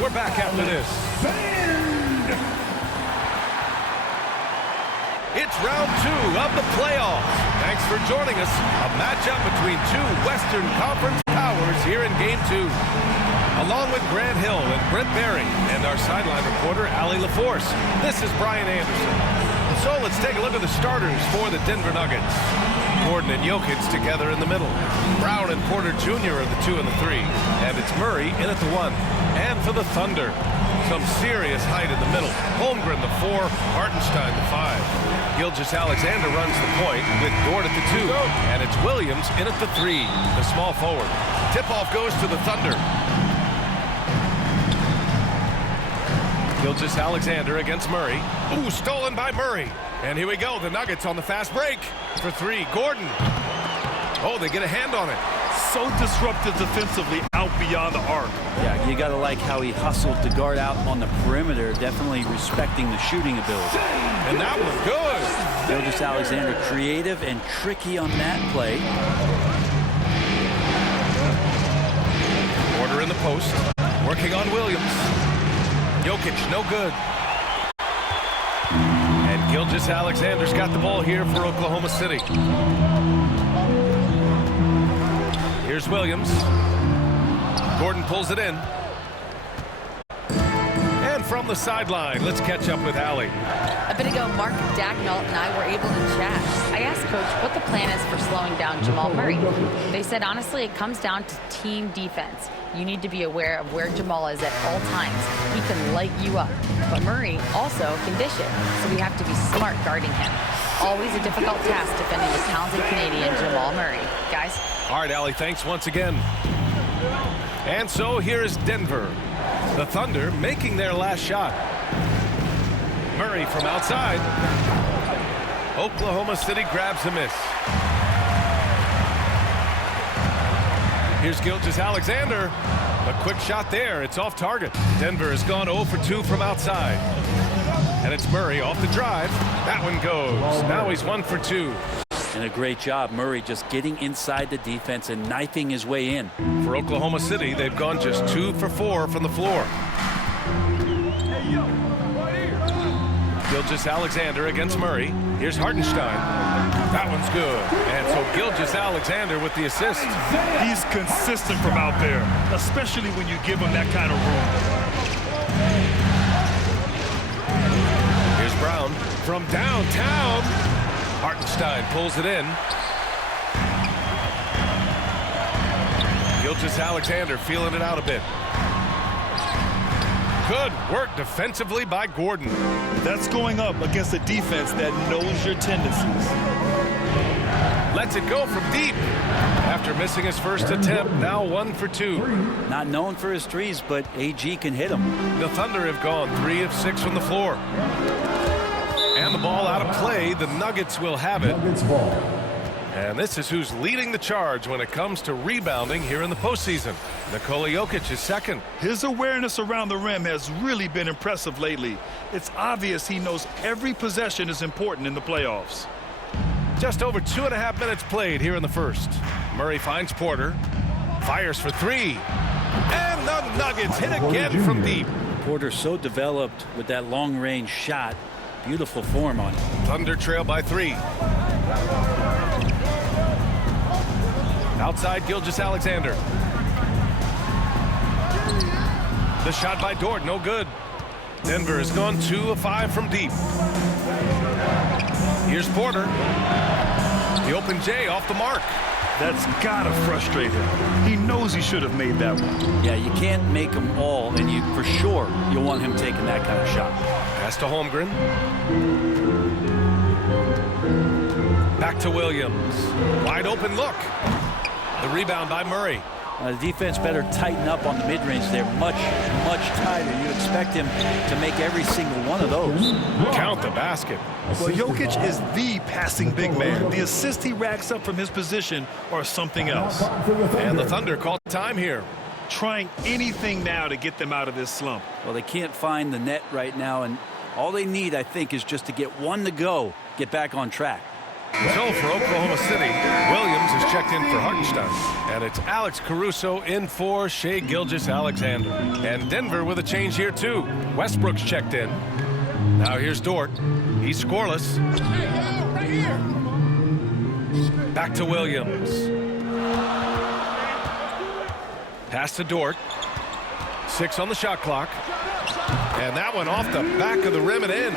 We're back after this. It's round 2 of the playoffs. Thanks for joining us. A matchup between two Western Conference powers here in Game 2. Along with Grant Hill and Brent Barry and our sideline reporter, Allie LaForce, this is Brian Anderson. So let's take a look at the starters for the Denver Nuggets. Gordon and Jokic together in the middle. Brown and Porter Jr. are the 2 and the 3. And it's Murray in at the 1. And for the Thunder, some serious height in the middle. Holmgren the 4, Hartenstein the 5. Gilgeous-Alexander runs the point with Dort at the 2. And it's Williams in at the 3, the small forward. Tip-off goes to the Thunder. Gilgeous-Alexander against Murray. Ooh, stolen by Murray. And here we go, the Nuggets on the fast break. For 3, Gordon. Oh, they get a hand on it. So disruptive defensively out beyond the arc. Yeah, you got to like how he hustled to guard out on the perimeter, definitely respecting the shooting ability. And that was good. Gilgeous-Alexander creative and tricky on that play. Porter in the post, working on Williams. Jokic, no good. And Gilgeous-Alexander's got the ball here for Oklahoma City. Here's Williams. Gordon pulls it in. And from the sideline, let's catch up with Allie. A bit ago, Mark Dagnall and I were able to chat. I asked Coach what the plan is for slowing down Jamal Murray. They said, honestly, it comes down to team defense. You need to be aware of where Jamal is at all times. He can light you up, but Murray also can dish it, so we have to be smart guarding him. Always a difficult task defending the talented Canadian Jamal Murray. Guys? All right, Allie, thanks once again. And so here's Denver. The Thunder making their last shot. Murray from outside. Oklahoma City grabs a miss. Here's Gilgeous-Alexander. A quick shot there. It's off target. Denver has gone 0 for 2 from outside. And it's Murray off the drive. That one goes. Now he's 1 for 2. And a great job, Murray just getting inside the defense and knifing his way in. For Oklahoma City, they've gone just 2 for 4 from the floor. Gilgeous-Alexander against Murray. Here's Hartenstein. That one's good. And so Gilgeous-Alexander with the assist. He's consistent from out there, especially when you give him that kind of room. Here's Brown from downtown. Hartenstein pulls it in. Gilgeous-Alexander feeling it out a bit. Good work defensively by Gordon. That's going up against a defense that knows your tendencies. Lets it go from deep. After missing his first attempt, now 1 for 2. Not known for his threes, but AG can hit him. The Thunder have gone 3 of 6 from the floor. And the ball out of play. The Nuggets will have it. And this is who's leading the charge when it comes to rebounding here in the postseason. Nikola Jokic is second. His awareness around the rim has really been impressive lately. It's obvious he knows every possession is important in the playoffs. Just over 2.5 minutes played here in the first. Murray finds Porter. Fires for 3. And the Nuggets hit again from deep. Porter so developed with that long-range shot. Beautiful form on it. Thunder trail by 3. Outside Gilgeous-Alexander. The shot by Dort, no good. Denver has gone 2 of 5 from deep. Here's Porter. The open J off the mark. That's gotta frustrate him. He knows he should have made that one. Yeah, you can't make them all, and you for sure you'll want him taking that kind of shot. Pass to Holmgren. Back to Williams. Wide open look. The rebound by Murray. The defense better tighten up on the mid-range. They're much, much tighter. You expect him to make every single one of those. Count the basket. Well, Jokic is the passing big man. The assists he racks up from his position are something else. And the Thunder call time here. Trying anything now to get them out of this slump. Well, they can't find the net right now, and all they need, I think, is just to get one to go, get back on track. So for Oklahoma City, Williams is checked in for Hartenstein. And it's Alex Caruso in for Shai Gilgeous-Alexander. And Denver with a change here too. Westbrook's checked in. Now here's Dort. He's scoreless. Back to Williams. Pass to Dort. 6 on the shot clock. And that one off the back of the rim and in.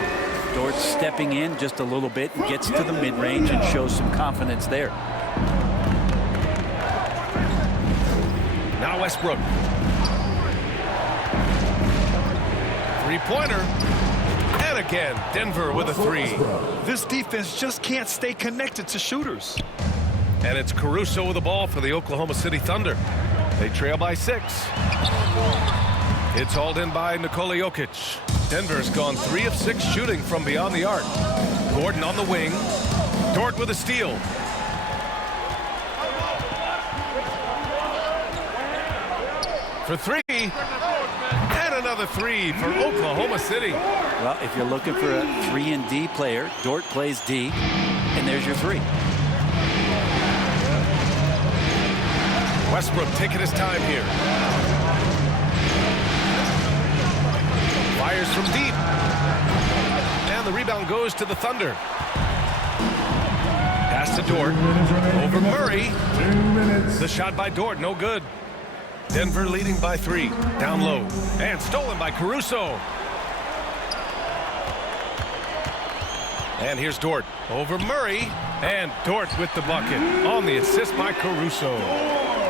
Dort stepping in just a little bit and gets to the mid-range and shows some confidence there. Now Westbrook. Three-pointer. And again, Denver with a 3. This defense just can't stay connected to shooters. And it's Caruso with the ball for the Oklahoma City Thunder. They trail by 6. It's hauled in by Nikola Jokic. Denver's gone 3 of 6 shooting from beyond the arc. Gordon on the wing. Dort with a steal. For 3. And another 3 for Oklahoma City. Well, if you're looking for a 3-and-D player, Dort plays D, and there's your 3. Westbrook taking his time here. Fires from deep. And the rebound goes to the Thunder. Pass to Dort. Over Murray. The shot by Dort, no good. Denver leading by 3. Down low. And stolen by Caruso. And here's Dort. Over Murray. And Dort with the bucket. On the assist by Caruso.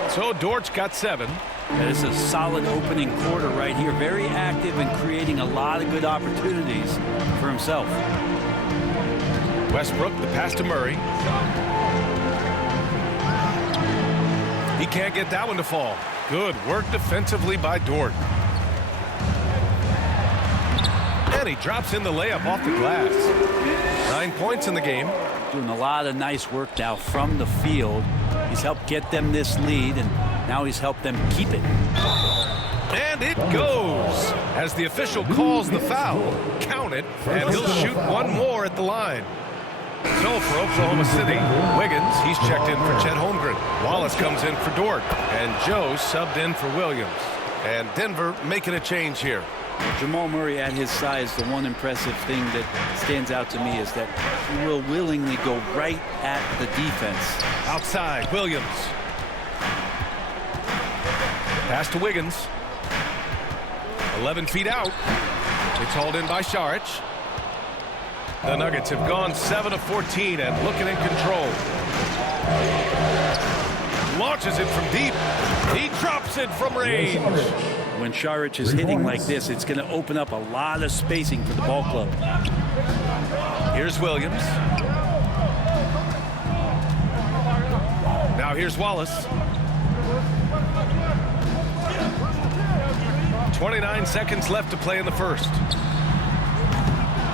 So Dort's got 7. It's a solid opening quarter right here. Very active and creating a lot of good opportunities for himself. Westbrook, the pass to Murray. He can't get that one to fall. Good work defensively by Dort. And he drops in the layup off the glass. 9 points in the game. Doing a lot of nice work now from the field. He's helped get them this lead, and now he's helped them keep it. And it goes as the official calls the foul. Count it, and he'll shoot one more at the line. So for Oklahoma City, Wiggins, he's checked in for Chet Holmgren. Wallace comes in for Dort, and Joe subbed in for Williams. And Denver making a change here. Jamal Murray at his size, the one impressive thing that stands out to me is that he will willingly go right at the defense. Outside, Williams. Pass to Wiggins. 11 feet out. It's hauled in by Saric. The Nuggets have gone 7 of 14 and looking in control. Launches it from deep. He drops it from range. When Saric is hitting like this, it's going to open up a lot of spacing for the ball club. Here's Williams. Now here's Wallace. 29 seconds left to play in the first.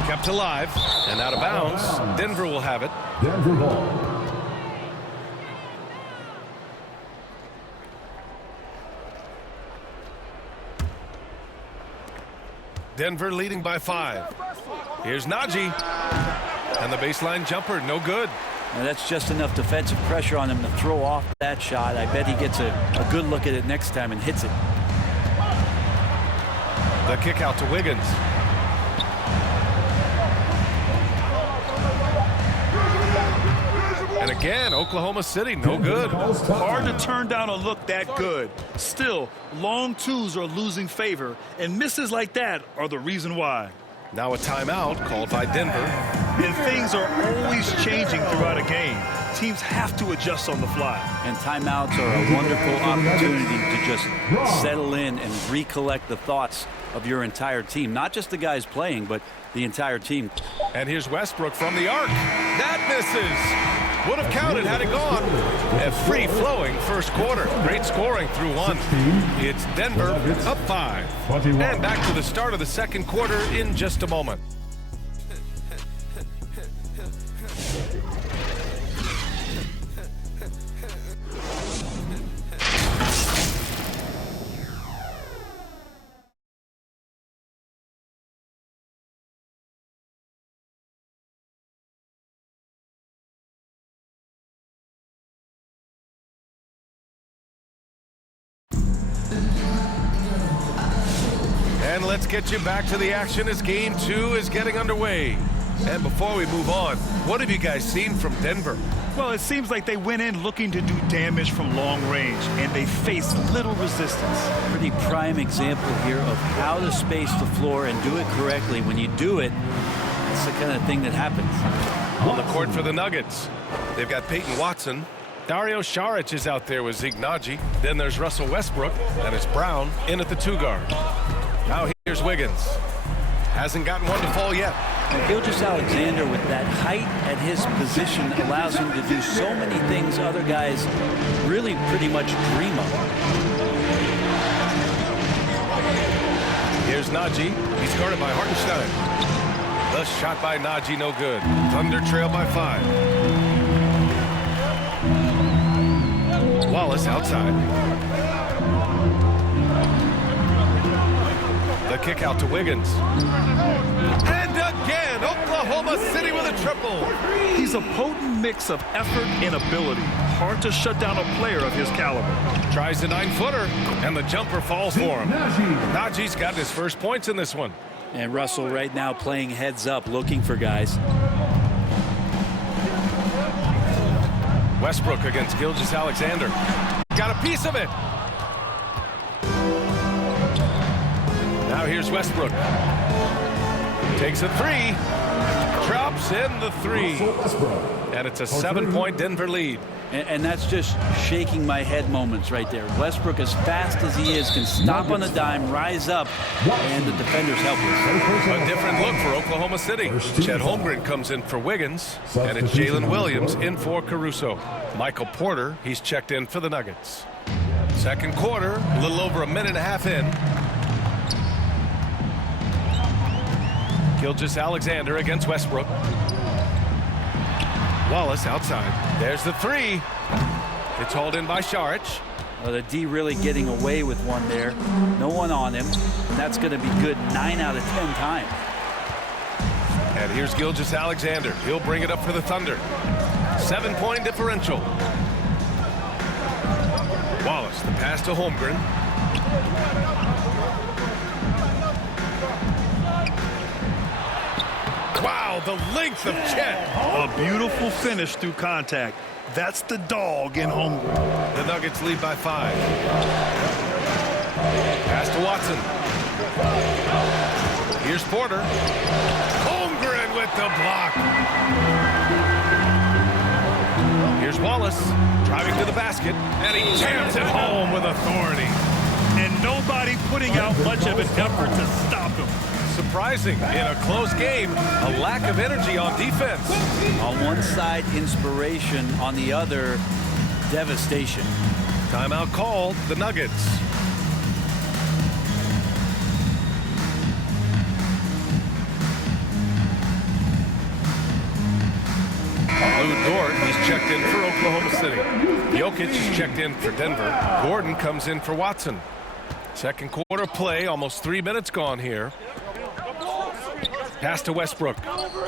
Kept alive and out of bounds. Denver will have it. Denver ball. Denver leading by 5. Here's Naji. And the baseline jumper, no good. Now that's just enough defensive pressure on him to throw off that shot. I bet he gets a good look at it next time and hits it. The kick out to Wiggins. And again, Oklahoma City, no good. Hard to turn down a look that good. Still, long twos are losing favor, and misses like that are the reason why. Now a timeout called by Denver. And things are always changing throughout a game. Teams have to adjust on the fly. And timeouts are a wonderful opportunity to just settle in and recollect the thoughts of your entire team. Not just the guys playing, but the entire team. And here's Westbrook from the arc. That misses. Would have counted had it gone. A free-flowing first quarter. Great scoring through 1. It's Denver up 5. And back to the start of the second quarter in just a moment. And let's get you back to the action as Game 2 is getting underway. And before we move on, what have you guys seen from Denver? Well, it seems like they went in looking to do damage from long range, and they faced little resistance. Pretty prime example here of how to space the floor and do it correctly. When you do it, it's the kind of thing that happens. On the court for the Nuggets, they've got Peyton Watson. Dario Saric is out there with Zeke Naji. Then there's Russell Westbrook, and it's Brown in at the 2 guard. Now here's Wiggins. Hasn't gotten one to fall yet. And Gilgeous-Alexander, with that height at his position, allows him to do so many things other guys really pretty much dream of. Here's Naji. He's guarded by Hartenstein. The shot by Naji, no good. Thunder trail by 5. Wallace outside. The kick out to Wiggins. And again, Oklahoma City with a triple. He's a potent mix of effort and ability. Hard to shut down a player of his caliber. Tries the 9-footer, and the jumper falls for him. Naji's got his first points in this one. And Russell right now playing heads up, looking for guys. Westbrook against Gilgeous-Alexander. Got a piece of it. Now here's Westbrook. Takes a 3. Drops in the 3. And it's a 7-point Denver lead. And that's just shaking my head moments right there. Westbrook, as fast as he is, can stop on a dime, rise up, and the defender's helpless. A different look for Oklahoma City. Chet Holmgren comes in for Wiggins, and it's Jalen Williams in for Caruso. Michael Porter, he's checked in for the Nuggets. Second quarter, a little over a minute and a half in. Gilgeous-Alexander against Westbrook. Wallace outside. There's the 3. It's hauled in by Saric. Well, the D really getting away with one there. No one on him. That's going to be good 9 out of 10 times. And here's Gilgeous-Alexander. He'll bring it up for the Thunder. 7-point differential. Wallace, the pass to Holmgren. Wow, the length of Chet. A beautiful finish through contact. That's the dog in Holmgren. The Nuggets lead by 5. Pass to Watson. Here's Porter. Holmgren with the block. Here's Wallace driving to the basket, and he jams it home with authority. And nobody putting out much of an effort to stop him. Surprising in a close game, a lack of energy on defense. On one side, inspiration. On the other, devastation. Timeout called, the Nuggets. Lou Dort, he's checked in for Oklahoma City. Jokic is checked in for Denver. Gordon comes in for Watson. Second quarter play, almost 3 minutes gone here. Pass to Westbrook.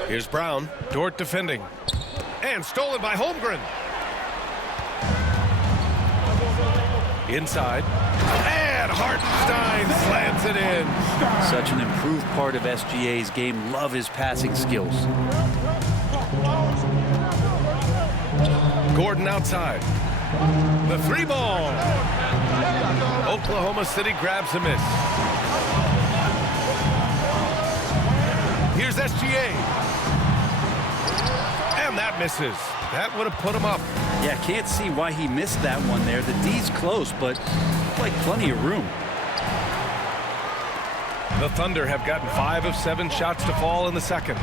Here's Brown. Dort defending. And stolen by Holmgren. Inside. And Hartenstein slams it in. Such an improved part of SGA's game. Love his passing skills. Gordon outside. The 3 ball. Oklahoma City grabs a miss. Here's SGA. And that misses. That would have put him up. Yeah, can't see why he missed that one there. The D's close, but like plenty of room. The Thunder have gotten 5 of 7 shots to fall in the second.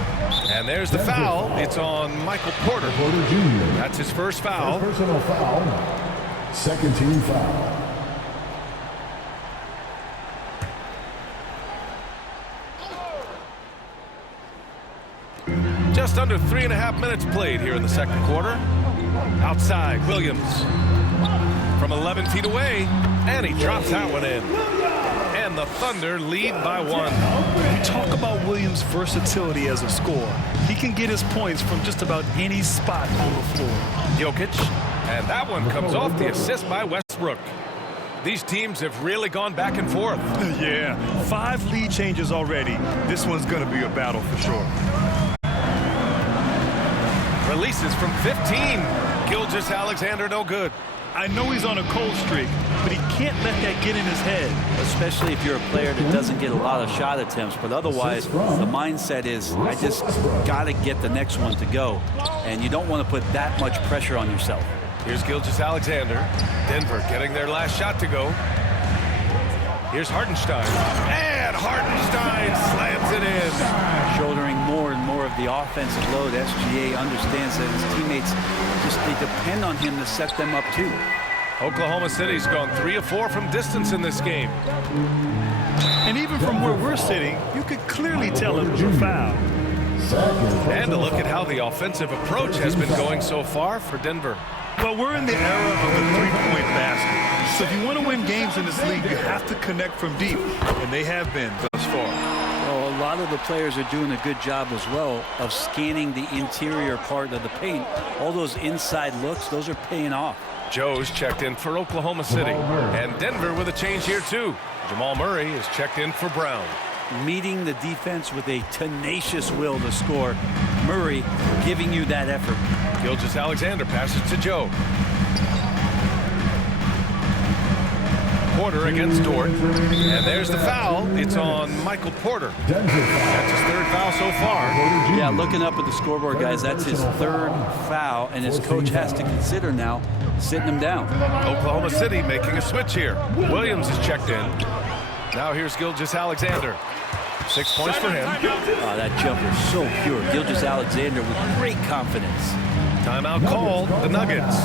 And there's the foul. It's on Michael Porter. That's his first foul. Personal foul. Second team foul. Just under 3.5 minutes played here in the second quarter. Outside, Williams. From 11 feet away, and he drops that one in. And the Thunder lead by 1. We talk about Williams' versatility as a scorer. He can get his points from just about any spot on the floor. Jokic, and that one comes off the assist by Westbrook. These teams have really gone back and forth. Yeah, 5 lead changes already. This one's going to be a battle for sure. Releases from 15. Gilgeous-Alexander no good. I know he's on a cold streak, but he can't let that get in his head. Especially if you're a player that doesn't get a lot of shot attempts. But otherwise, the mindset is, I just got to get the next one to go. And you don't want to put that much pressure on yourself. Here's Gilgeous-Alexander. Denver getting their last shot to go. Here's Hartenstein. And Hartenstein slams it in. Shouldering more and more of the offensive load, SGA understands that his teammates they depend on him to set them up too. Oklahoma City's gone 3 of 4 from distance in this game. And even from where we're sitting, you could clearly tell it was a foul. And a look at how the offensive approach has been going so far for Denver. Well, we're in the era of the three-point basket. So if you want to win games in this league, you have to connect from deep. And they have been thus far. Well, a lot of the players are doing a good job as well of scanning the interior part of the paint. All those inside looks, those are paying off. Joe's checked in for Oklahoma City. And Denver with a change here too. Jamal Murray is checked in for Brown. Meeting the defense with a tenacious will to score. Murray giving you that effort. Gilgeous-Alexander passes to Joe. Porter against Dort. And there's the foul. It's on Michael Porter. That's his 3rd foul so far. Yeah, looking up at the scoreboard, guys, that's his 3rd foul, and his coach has to consider now sitting him down. Oklahoma City making a switch here. Williams is checked in. Now here's Gilgeous-Alexander. 6 points for him. Oh, that jumper so pure. Gilgeous-Alexander with great confidence. Timeout called, the Nuggets.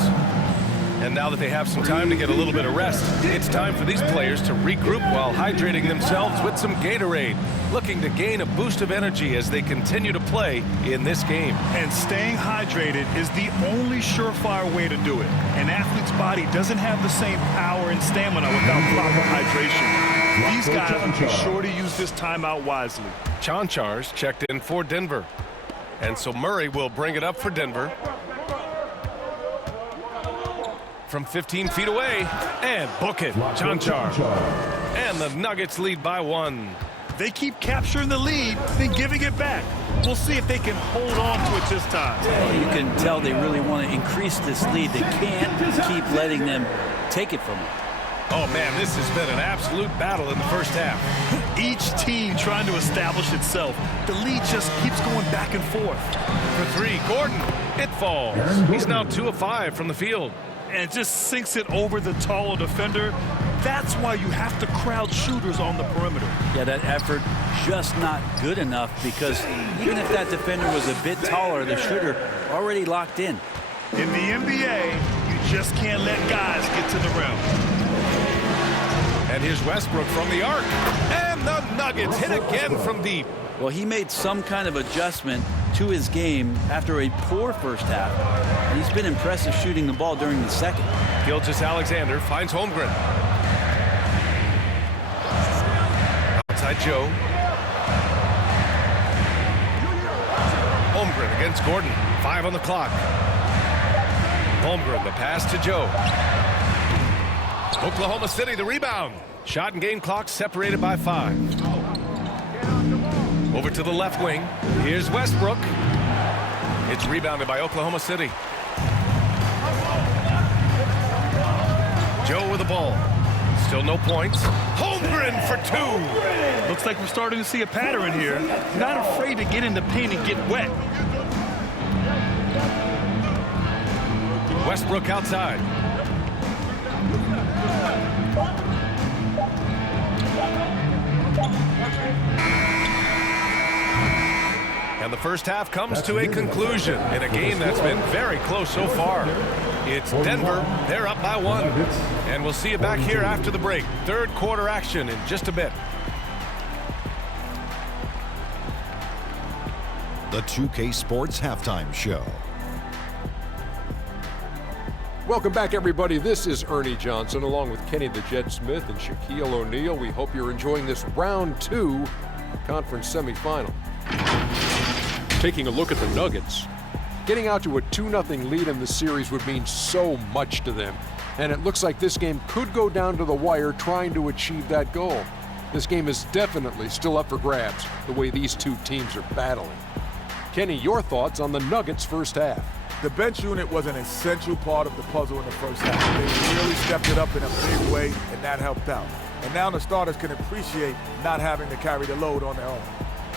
And now that they have some time to get a little bit of rest, it's time for these players to regroup while hydrating themselves with some Gatorade, looking to gain a boost of energy as they continue to play in this game. And staying hydrated is the only surefire way to do it. An athlete's body doesn't have the same power and stamina without proper hydration. These guys will be sure to use this timeout wisely. Chanchar's checked in for Denver. And so Murray will bring it up for Denver. From 15 feet away, and book it, Chanchar. And the Nuggets lead by 1. They keep capturing the lead, then giving it back. We'll see if they can hold on to it this time. Well, you can tell they really want to increase this lead. They can't keep letting them take it from them. Oh, man, this has been an absolute battle in the first half. Each team trying to establish itself. The lead just keeps going back and forth. For 3, Gordon, it falls. He's now 2 of 5 from the field. And just sinks it over the taller defender. That's why you have to crowd shooters on the perimeter. Yeah, that effort just not good enough because even if that defender was a bit taller, the shooter already locked in. In the NBA, you just can't let guys get to the rim. And here's Westbrook from the arc. And the Nuggets hit again from deep. Well, he made some kind of adjustment to his game after a poor first half. And he's been impressive shooting the ball during the second. Gilgeous-Alexander finds Holmgren. Outside Joe. Holmgren against Gordon. 5 on the clock. Holmgren, the pass to Joe. Oklahoma City, the rebound. Shot and game clock separated by 5. Over to the left wing. Here's Westbrook. It's rebounded by Oklahoma City. Joe with the ball. Still no points. Holmgren for 2. Looks like we're starting to see a pattern here. Not afraid to get in the paint and get wet. Westbrook outside. And the first half comes to a conclusion in a game that's been very close so far. It's Denver. They're up by 1. And we'll see you back here after the break. 3rd quarter action in just a bit. The 2K Sports Halftime Show. Welcome back, everybody. This is Ernie Johnson, along with Kenny the Jet Smith and Shaquille O'Neal. We hope you're enjoying this round 2 conference semifinal. Taking a look at the Nuggets, getting out to a 2-0 lead in the series would mean so much to them. And it looks like this game could go down to the wire trying to achieve that goal. This game is definitely still up for grabs, the way these two teams are battling. Kenny, your thoughts on the Nuggets' first half? The bench unit was an essential part of the puzzle in the first half. They really stepped it up in a big way, and that helped out. And now the starters can appreciate not having to carry the load on their own.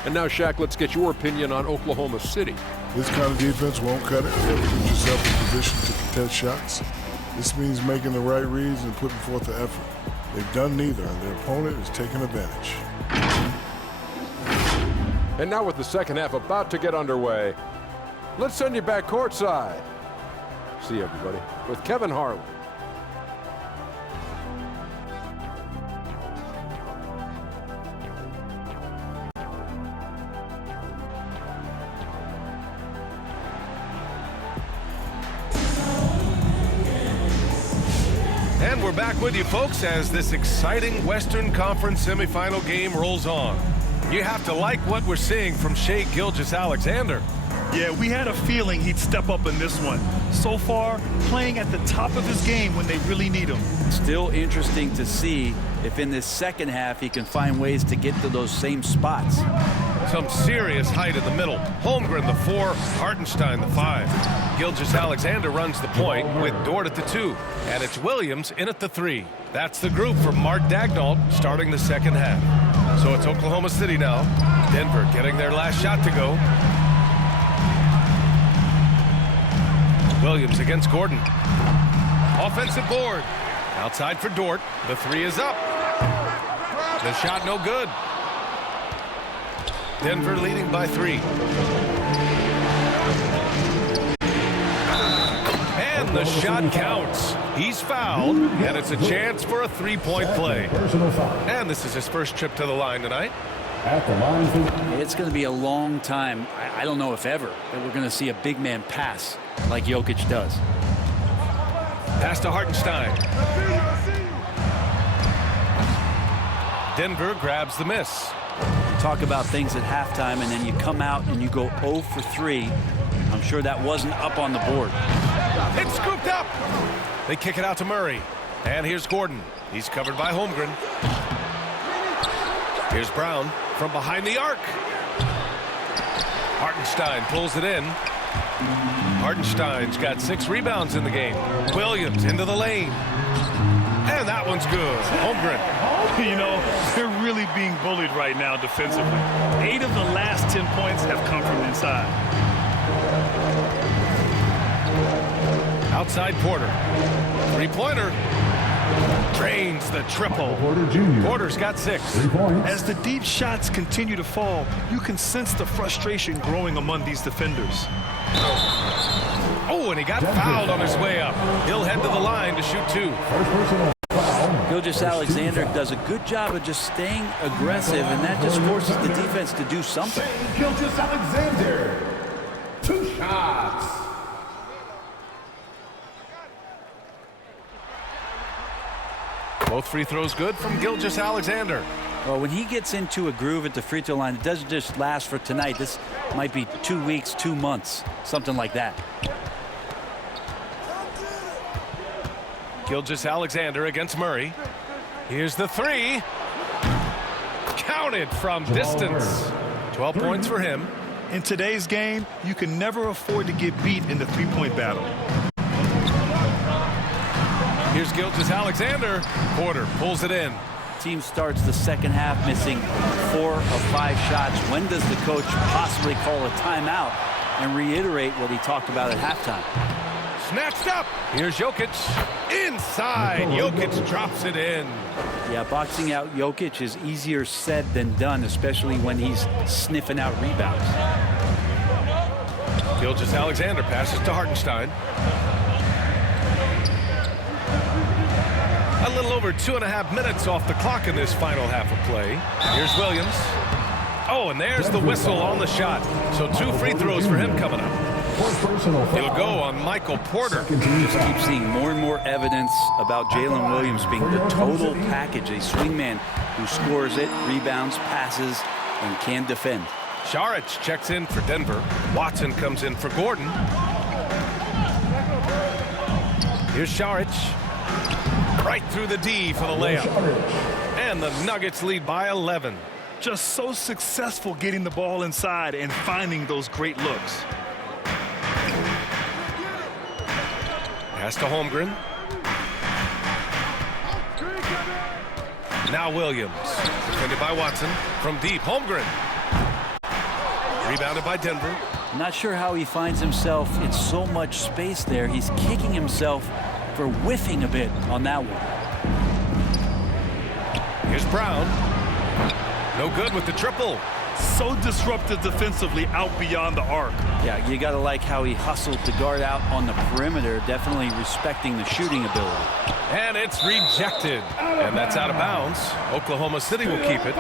And now, Shaq, let's get your opinion on Oklahoma City. This kind of defense won't cut it. You have to put yourself in position to contest shots. This means making the right reads and putting forth the effort. They've done neither, and their opponent is taking advantage. And now with the second half about to get underway, let's send you back courtside. See everybody with Kevin Harlan. And we're back with you, folks, as this exciting Western Conference semifinal game rolls on. You have to like what we're seeing from Shai Gilgeous-Alexander. Yeah, we had a feeling he'd step up in this one. So far, playing at the top of his game when they really need him. Still interesting to see if in this second half he can find ways to get to those same spots. Some serious height in the middle. Holmgren, the 4, Hartenstein, the 5. Gilgeous-Alexander runs the point with Dort at the 2. And it's Williams in at the 3. That's the group for Mark Daigneault starting the second half. So it's Oklahoma City now. Denver getting their last shot to go. Williams against Gordon. Offensive board. Outside for Dort. The 3 is up. The shot no good. Denver leading by 3. And the shot counts. He's fouled, and it's a chance for a 3-point play. And this is his first trip to the line tonight. At the line. It's going to be a long time, I don't know if ever, that we're going to see a big man pass like Jokic does. Pass to Hartenstein. Denver grabs the miss. Talk about things at halftime, and then you come out and you go 0 for 3. I'm sure that wasn't up on the board. It's scooped up. They kick it out to Murray. And here's Gordon. He's covered by Holmgren. Here's Brown from behind the arc. Hartenstein pulls it in. Hartenstein's got 6 rebounds in the game. Williams into the lane. And that one's good. Holmgren. You know, they're really being bullied right now defensively. 8 of the last 10 points have come from inside. Outside Porter. 3-pointer. Drains the triple. Porter Jr. Porter's got 6. 3 points. As the deep shots continue to fall, you can sense the frustration growing among these defenders. Oh, and he got fouled on his way up. He'll head to the line to shoot 2. First personal foul. Gilgeous-Alexander does a good job of just staying aggressive, and that just forces the defense to do something. Gilgeous-Alexander. 2 shots. Both free throws good from Gilgeous-Alexander. Well, when he gets into a groove at the free throw line, it doesn't just last for tonight. This might be 2 weeks, 2 months, something like that. Gilgeous-Alexander against Murray. Here's the 3. Counted from distance. 12 points for him. In today's game, you can never afford to get beat in the three-point battle. Here's Gilgeous-Alexander. Porter pulls it in. Team starts the second half missing 4 of 5 shots. When does the coach possibly call a timeout and reiterate what he talked about at halftime? Snatched up. Here's Jokic. Inside. Jokic drops it in. Yeah, boxing out Jokic is easier said than done, especially when he's sniffing out rebounds. Gilgeous-Alexander passes to Hartenstein. A little over 2.5 minutes off the clock in this final half of play. Here's Williams. Oh, and there's the whistle on the shot. So 2 free throws for him coming up. He'll go on Michael Porter. Just keep seeing more and more evidence about Jalen Williams being the total package, a swingman who scores it, rebounds, passes, and can defend. Saric checks in for Denver. Watson comes in for Gordon. Here's Saric. Right through the D for the layup. And the Nuggets lead by 11. Just so successful getting the ball inside and finding those great looks. Pass to Holmgren. Now Williams. Defended by Watson. From deep, Holmgren. Rebounded by Denver. Not sure how he finds himself in so much space there. He's kicking himself for whiffing a bit on that one. Here's Brown. No good with the triple. So disruptive defensively out beyond the arc. Yeah, you got to like how he hustled the guard out on the perimeter, definitely respecting the shooting ability. And it's rejected. And that's out of bounds. Oklahoma City will keep it.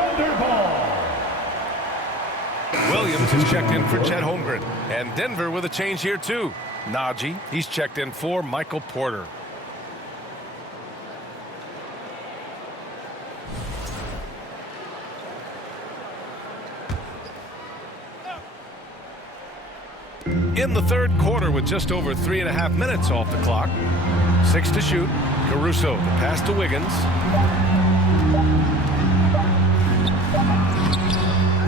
Williams is checked in for Chet Holmgren. And Denver with a change here too. Najee, he's checked in for Michael Porter. In the third quarter with just over 3.5 minutes off the clock. 6 to shoot. Caruso, the pass to Wiggins.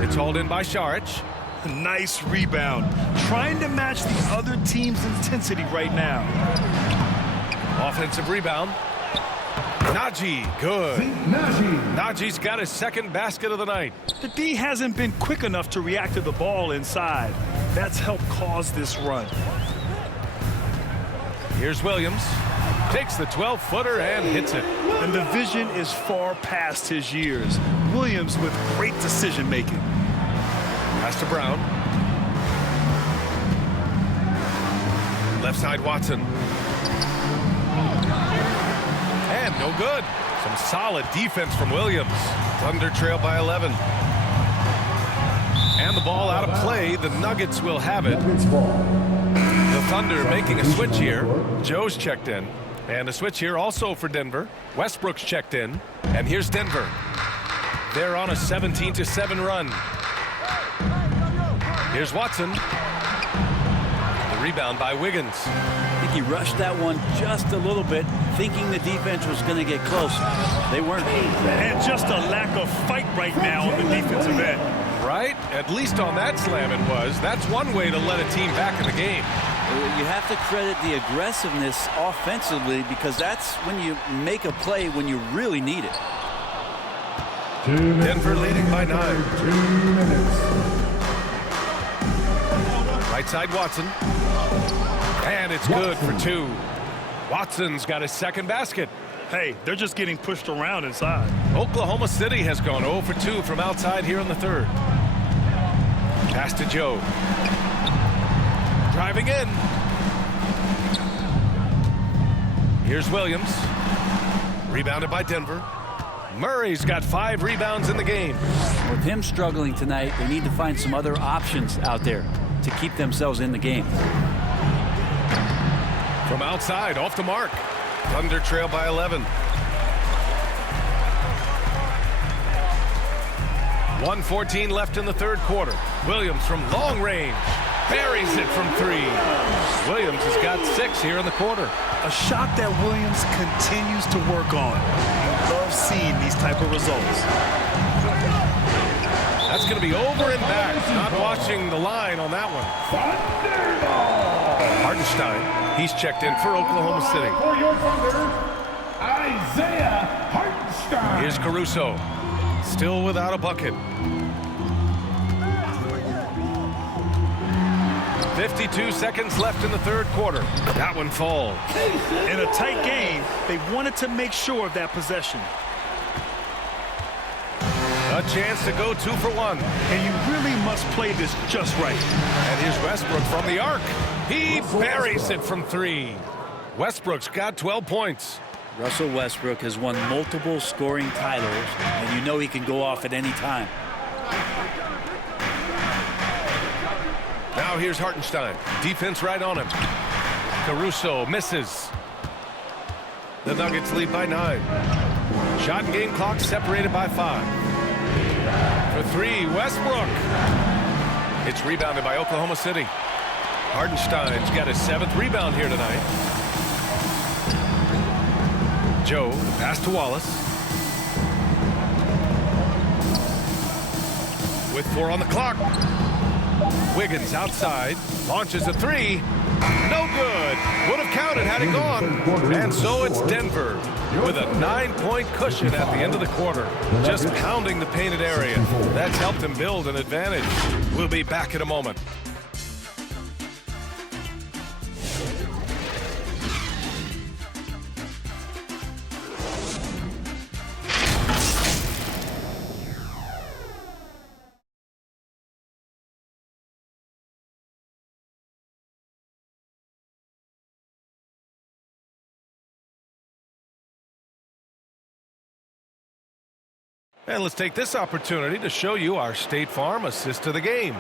It's hauled in by Saric. Nice rebound. Trying to match the other team's intensity right now. Offensive rebound. Najee, good. Najee's got his second basket of the night. The D hasn't been quick enough to react to the ball inside. That's helped cause this run. Here's Williams. Takes the 12-footer and hits it. And the vision is far past his years. Williams with great decision-making. Pass to Brown. Left side Watson. And no good. Some solid defense from Williams. Thunder trail by 11. And the ball out of play. The Nuggets will have it. The Thunder making a switch here. Joe's checked in. And a switch here also for Denver. Westbrook's checked in. And here's Denver. They're on a 17-7 run. Here's Watson. The rebound by Wiggins. I think he rushed that one just a little bit, thinking the defense was going to get close. They weren't. And just a lack of fight right now on the defensive end. Right? At least on that slam it was. That's one way to let a team back in the game. You have to credit the aggressiveness offensively because that's when you make a play when you really need it. Denver leading by 9. 2 minutes. Right side Watson. And it's good for 2. Watson's got his second basket. Hey, they're just getting pushed around inside. Oklahoma City has gone 0 for 2 from outside here in the third. Pass to Joe. Driving in. Here's Williams. Rebounded by Denver. Murray's got 5 rebounds in the game. With him struggling tonight, they need to find some other options out there to keep themselves in the game. From outside, off the mark. Thunder trail by 11. 1:14 left in the third quarter. Williams from long range. Buries it from 3. Williams has got 6 here in the quarter. A shot that Williams continues to work on. He loves seeing these type of results. That's going to be over and back. Not watching the line on that one. Hartenstein, he's checked in for Oklahoma City. For your Thunder, Isaiah Hartenstein. Here's Caruso. Still without a bucket. 52 seconds left in the third quarter. That one falls. In a tight game, they wanted to make sure of that possession. A chance to go 2 for 1. And you really must play this just right. And here's Westbrook from the arc. He buries it from 3. Westbrook's got 12 points. Russell Westbrook has won multiple scoring titles, and you know he can go off at any time. Now here's Hartenstein. Defense right on him. Caruso misses. The Nuggets lead by 9. Shot and game clock separated by 5. For 3, Westbrook. It's rebounded by Oklahoma City. Hartenstein's got his 7th rebound here tonight. Joe, the pass to Wallace. With 4 on the clock. Wiggins outside, launches a 3. No good. Would have counted had it gone. And so it's Denver with a 9-point cushion at the end of the quarter. Just pounding the painted area. That's helped him build an advantage. We'll be back in a moment. And let's take this opportunity to show you our State Farm assist to the game.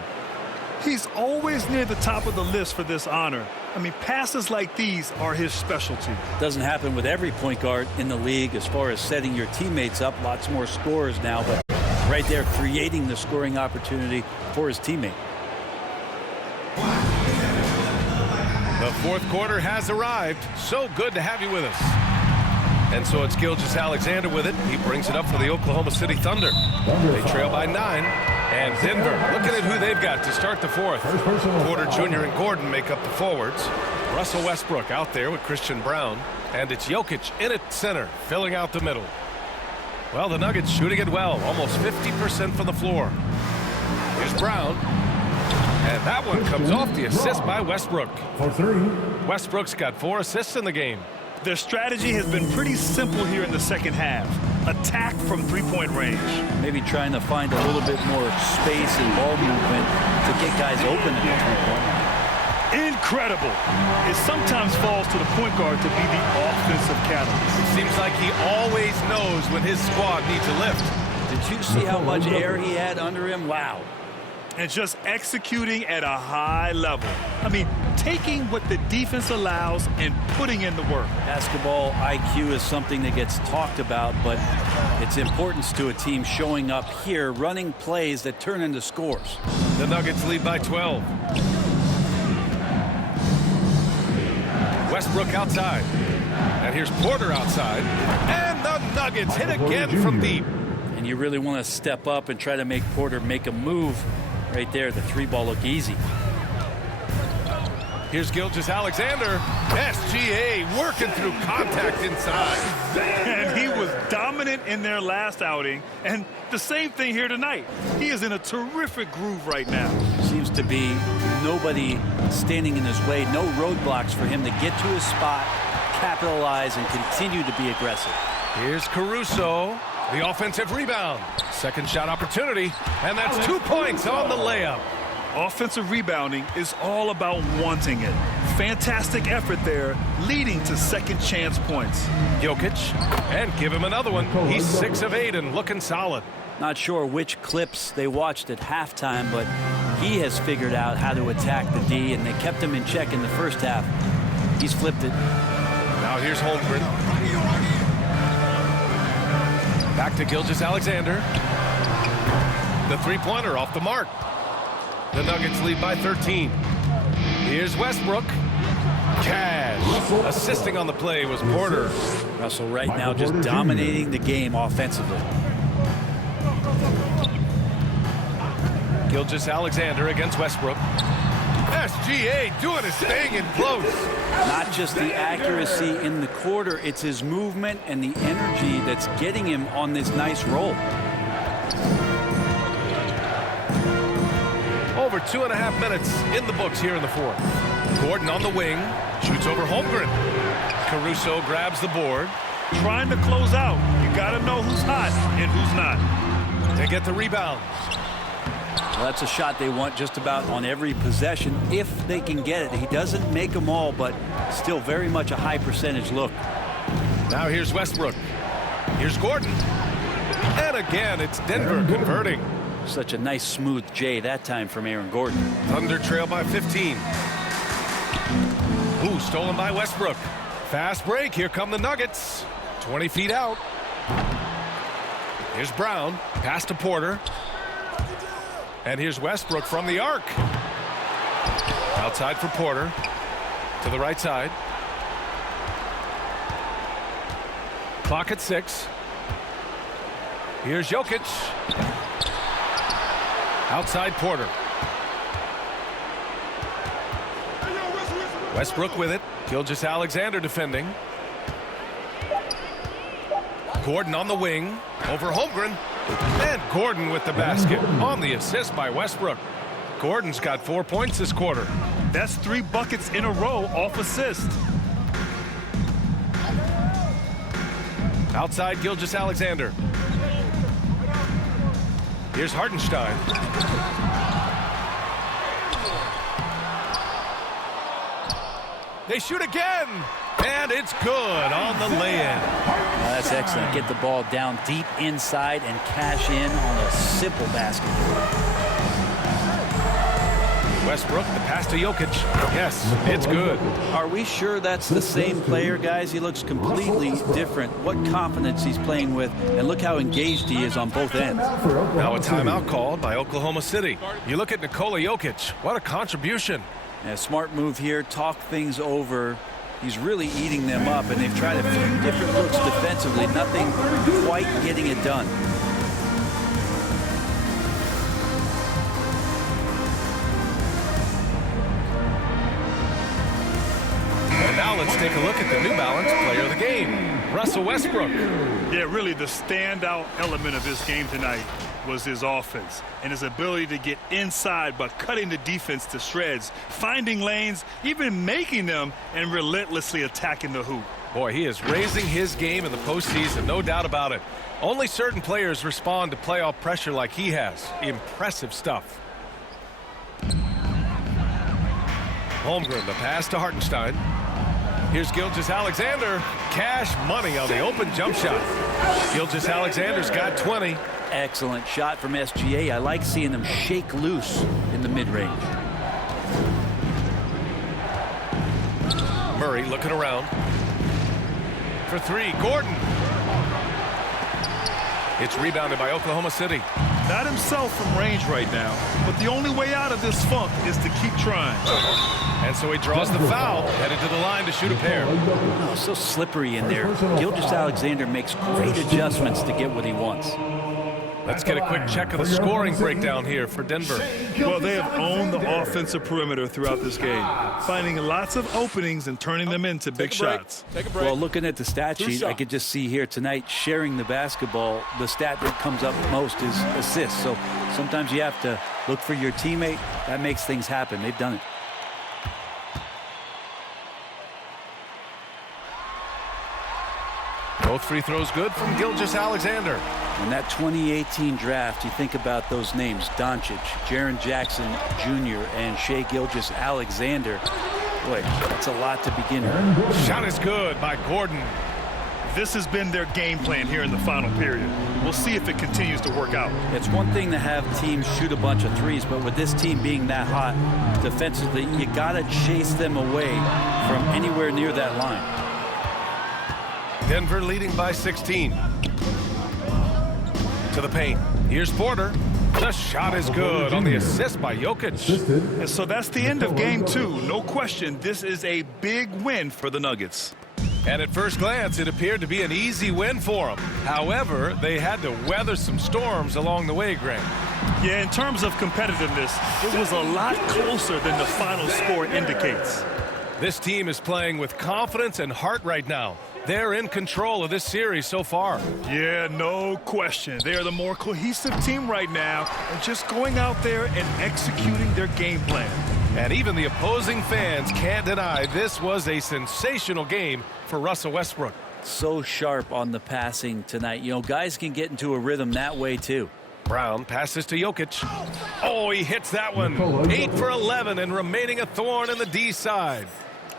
He's always near the top of the list for this honor. I mean, passes like these are his specialty. Doesn't happen with every point guard in the league as far as setting your teammates up. Lots more scorers now, but right there creating the scoring opportunity for his teammate. The fourth quarter has arrived. So good to have you with us. And so it's Gilgeous-Alexander with it. He brings it up for the Oklahoma City Thunder. They trail by 9. And Denver looking at who they've got to start the fourth. Porter Jr. and Gordon make up the forwards. Russell Westbrook out there with Christian Brown. And it's Jokic in at center, filling out the middle. Well, the Nuggets shooting it well, almost 50% from the floor. Here's Brown. And that one comes off the assist by Westbrook. Westbrook's got 4 assists in the game. Their strategy has been pretty simple here in the second half. Attack from three-point range. Maybe trying to find a little bit more space and ball movement to get guys open in the three-point line. Incredible. It sometimes falls to the point guard to be the offensive catalyst. It seems like he always knows when his squad needs a lift. Did you see how much air he had under him? Wow. And just executing at a high level. I mean, taking what the defense allows and putting in the work. Basketball IQ is something that gets talked about, but its importance to a team showing up here, running plays that turn into scores. The Nuggets lead by 12. Westbrook outside. And here's Porter outside. And the Nuggets hit again from deep. And you really want to step up and try to make Porter make a move. Right there, the 3-ball look easy. Here's Gilgeous-Alexander. SGA working through contact inside. And he was dominant in their last outing. And the same thing here tonight. He is in a terrific groove right now. Seems to be nobody standing in his way. No roadblocks for him to get to his spot, capitalize, and continue to be aggressive. Here's Caruso. The offensive rebound. Second shot opportunity. And that's 2 points on the layup. Offensive rebounding is all about wanting it. Fantastic effort there, leading to second chance points. Jokic, and give him another one. He's 6 of 8 and looking solid. Not sure which clips they watched at halftime, but he has figured out how to attack the D, and they kept him in check in the first half. He's flipped it. Now here's Holmgren. Back to Gilgeous-Alexander. The three-pointer off the mark. The Nuggets lead by 13. Here's Westbrook. Cash. Assisting on the play was Porter. Russell right now just dominating the game offensively. Gilgeous-Alexander against Westbrook. SGA doing his thing in close. Not just the accuracy in the quarter, it's his movement and the energy that's getting him on this nice roll. Over 2.5 minutes in the books here in the fourth. Gordon on the wing, shoots over Holmgren. Caruso grabs the board. Trying to close out. You got to know who's hot and who's not. They get the rebound. Well, that's a shot they want just about on every possession if they can get it. He doesn't make them all, but still very much a high percentage look. Now here's Westbrook. Here's Gordon. And again, it's Denver converting. Such a nice smooth J that time from Aaron Gordon. Thunder trail by 15. Ooh, stolen by Westbrook. Fast break. Here come the Nuggets. 20 feet out. Here's Brown. Pass to Porter. And here's Westbrook from the arc. Outside for Porter. To the right side. Clock at 6. Here's Jokic. Outside Porter. Westbrook with it. Gilgeous-Alexander defending. Gordon on the wing. Over Holmgren. And Gordon with the basket on the assist by Westbrook. Gordon's got 4 points this quarter. That's 3 buckets in a row off assist. Outside Gilgeous-Alexander. Here's Hartenstein. They shoot again, and it's good on the lay-in. That's excellent. Get the ball down deep inside and cash in on a simple basket. Westbrook, the pass to Jokic. Yes, it's good. Are we sure that's the same player, guys? He looks completely different. What confidence he's playing with, and look how engaged he is on both ends. Now a timeout called by Oklahoma City. You look at Nikola Jokic. What a contribution. A smart move here. Talk things over. He's really eating them up, and they've tried a few different looks defensively. Nothing quite getting it done. And now let's take a look at the New Balance player of the game, Russell Westbrook. Yeah, really the standout element of his game tonight was his offense and his ability to get inside by cutting the defense to shreds, finding lanes, even making them, and relentlessly attacking the hoop. Boy, he is raising his game in the postseason, no doubt about it. Only certain players respond to playoff pressure like he has. Impressive stuff. Holmgren, the pass to Hartenstein. Here's Gilgeous-Alexander. Cash money on the open jump shot. Gilgeous-Alexander's got 20. Excellent shot from SGA. I like seeing them shake loose in the mid-range. Murray looking around. For 3, Gordon. It's rebounded by Oklahoma City. Not himself from range right now, but the only way out of this funk is to keep trying. And so he draws the foul, headed to the line to shoot a pair. Oh, so slippery in there. Gilgeous-Alexander makes great adjustments to get what he wants. Let's get a quick check of the scoring breakdown here for Denver. Well, they have owned the offensive perimeter throughout this game, finding lots of openings and turning them into big shots. Take a break. Well, looking at the stat sheet, I could just see here tonight, sharing the basketball, the stat that comes up most is assists. So sometimes you have to look for your teammate. That makes things happen. They've done it. Both free throws good from Gilgeous-Alexander. In that 2018 draft, you think about those names, Doncic, Jaren Jackson Jr., and Shai Gilgeous-Alexander. Boy, that's a lot to begin with. Shot is good by Gordon. This has been their game plan here in the final period. We'll see if it continues to work out. It's one thing to have teams shoot a bunch of threes, but with this team being that hot defensively, you got to chase them away from anywhere near that line. Denver leading by 16. To the paint. Here's Porter. The shot is good on the assist by Jokic. And so that's the end of game 2. No question, this is a big win for the Nuggets. And at first glance, it appeared to be an easy win for them. However, they had to weather some storms along the way, Grant. Yeah, in terms of competitiveness, it was a lot closer than the final score indicates. This team is playing with confidence and heart right now. They're in control of this series so far. Yeah, no question. They are the more cohesive team right now and just going out there and executing their game plan. And even the opposing fans can't deny this was a sensational game for Russell Westbrook. So sharp on the passing tonight. You know, guys can get into a rhythm that way too. Brown passes to Jokic. Oh, he hits that one. 8 for 11 and remaining a thorn in the D side.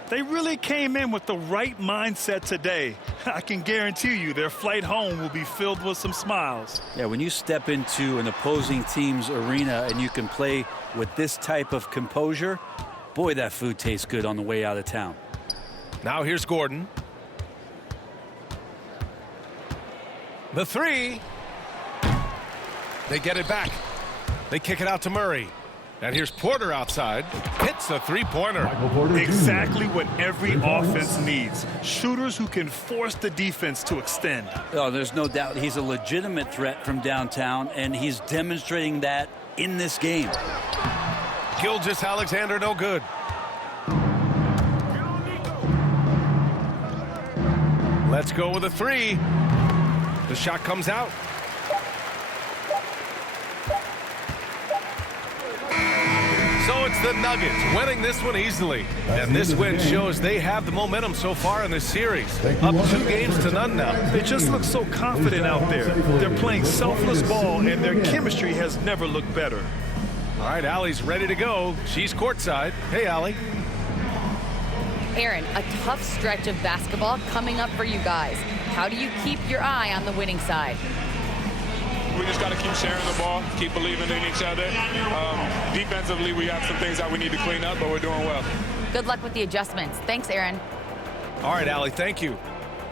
They really came in with the right mindset today. I can guarantee you their flight home will be filled with some smiles. Yeah, when you step into an opposing team's arena and you can play with this type of composure, boy, that food tastes good on the way out of town. Now here's Gordon. The 3. They get it back. They kick it out to Murray. And here's Porter outside. Hits a three-pointer. Exactly what every offense needs. Shooters who can force the defense to extend. Oh, there's no doubt he's a legitimate threat from downtown, and he's demonstrating that in this game. Gilgeous-Alexander, no good. Let's go with a three. The shot comes out. So it's the Nuggets winning this one easily. And this win shows they have the momentum so far in this series. Up 2-0 now. They just look so confident out there. They're playing selfless ball, and their chemistry has never looked better. All right, Allie's ready to go. She's courtside. Hey, Allie. Aaron, a tough stretch of basketball coming up for you guys. How do you keep your eye on the winning side? We just got to keep sharing the ball, keep believing in each other. Defensively, we have some things that we need to clean up, but we're doing well. Good luck with the adjustments. Thanks, Aaron. All right, Allie, thank you.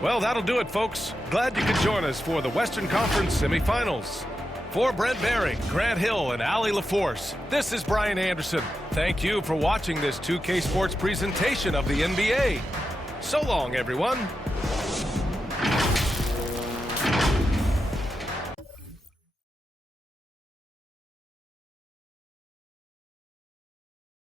Well, that'll do it, folks. Glad you could join us for the Western Conference semifinals. For Brent Barry, Grant Hill, and Allie LaForce, this is Brian Anderson. Thank you for watching this 2K Sports presentation of the NBA. So long, everyone.